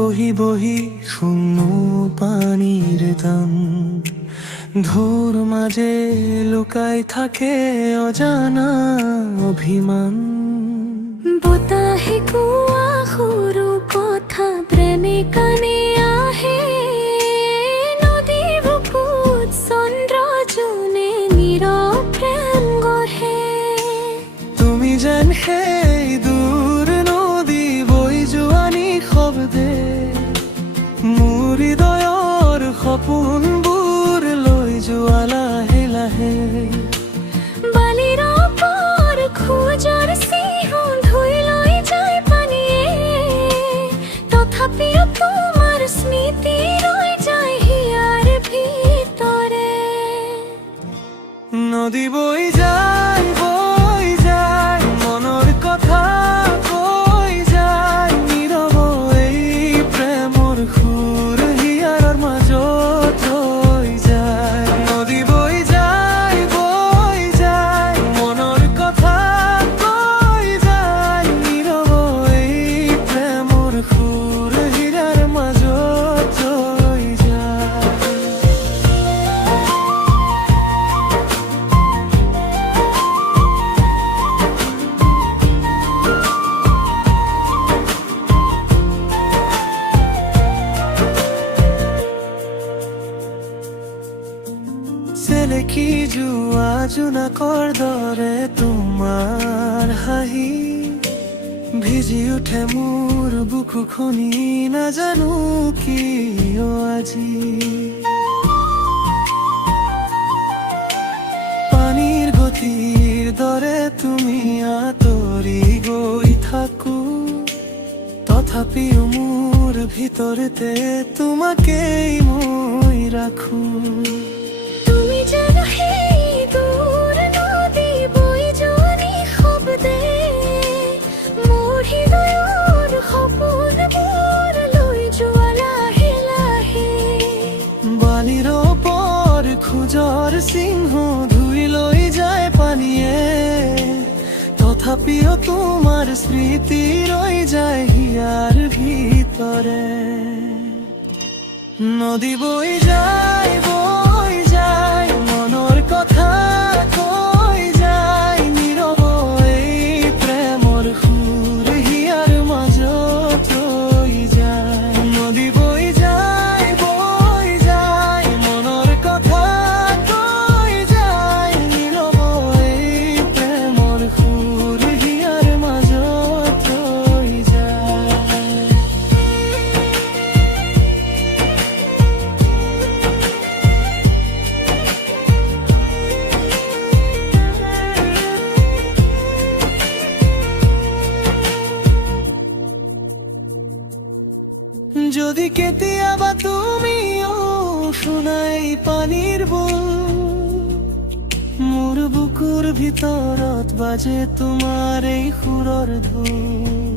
বহি বহি শূন্য পানীৰ টান, ঢৌৰ মাজে লুকাই থাকে অজানা অভিমান। বতাহে কোৱা সৰু কথা প্ৰেমে কানে আহে, নদী বুকুত চন্দ্ৰ জোনে নীৰৱ প্ৰেম গঢ়ে। তুমি যেন সেই দূৰ নদী বৈ যোৱা নিশব্দে, মোৰ হৃদয়ৰ সপোনবোৰ লৈ যোৱা লাহে লাহে। বালিৰ ওপৰ খোজৰ চিহ্ন ধুই লৈ যায় পানীয়ে, তথাপিও তোমাৰ স্মৃতি ৰৈ যায় হিয়াৰ ভিতৰে। নদী বৈ যায় মনৰ কথা কৈ যায়, নীৰৱ এই প্ৰেমৰ সুৰ হিয়াৰৰ মাজত ৰৈ যায়। নদী বৈ যায় মনৰ কথা কৈ যায়, নীৰৱ এই প্ৰেমৰ সুৰ হিয়াৰ মাজত ৰৈ যায়। চেলেকি যোৱা জোনাকৰ দৰে তোমাৰ হাঁহি, ভিজি উঠে মোৰ বুকুখনি নাজানো কিয় আজি। পানীৰ গতিৰ দৰে তুমি আঁতৰি গৈ থাকো, তথাপিও মোৰ ভিতৰতে তোমাকেই মই ৰাখো। তুমি যেন সেই দূৰ নদী বৈ যোৱা নিশব্দে, মোৰ হৃদয়ৰ সপোনবোৰ লৈ যোৱা লাহে লাহে। বালিৰ ওপৰ খোজৰ চিহ্ন ধুই লৈ যায় পানীয়ে, তথাপিও তোমাৰ স্মৃতি ৰৈ যায় হিয়াৰ ভিতৰে। নদী বৈ যায় মনৰ কথা কৈ যায়, নীৰৱ এই প্ৰেমৰ সুৰ হিয়াৰ মাজত ৰৈ যায়। নদী বৈ যায় মনৰ কথা কৈ যায়, নীৰৱ এই প্ৰেমৰ সুৰ হিয়াৰ মাজত ৰৈ যায়। যদি কেতিয়াবা তুমিও শুনাই পানীৰ বুল, মোৰ বুকুৰ ভিতৰত বাজে তোমাৰ এই সুৰৰ ধুল।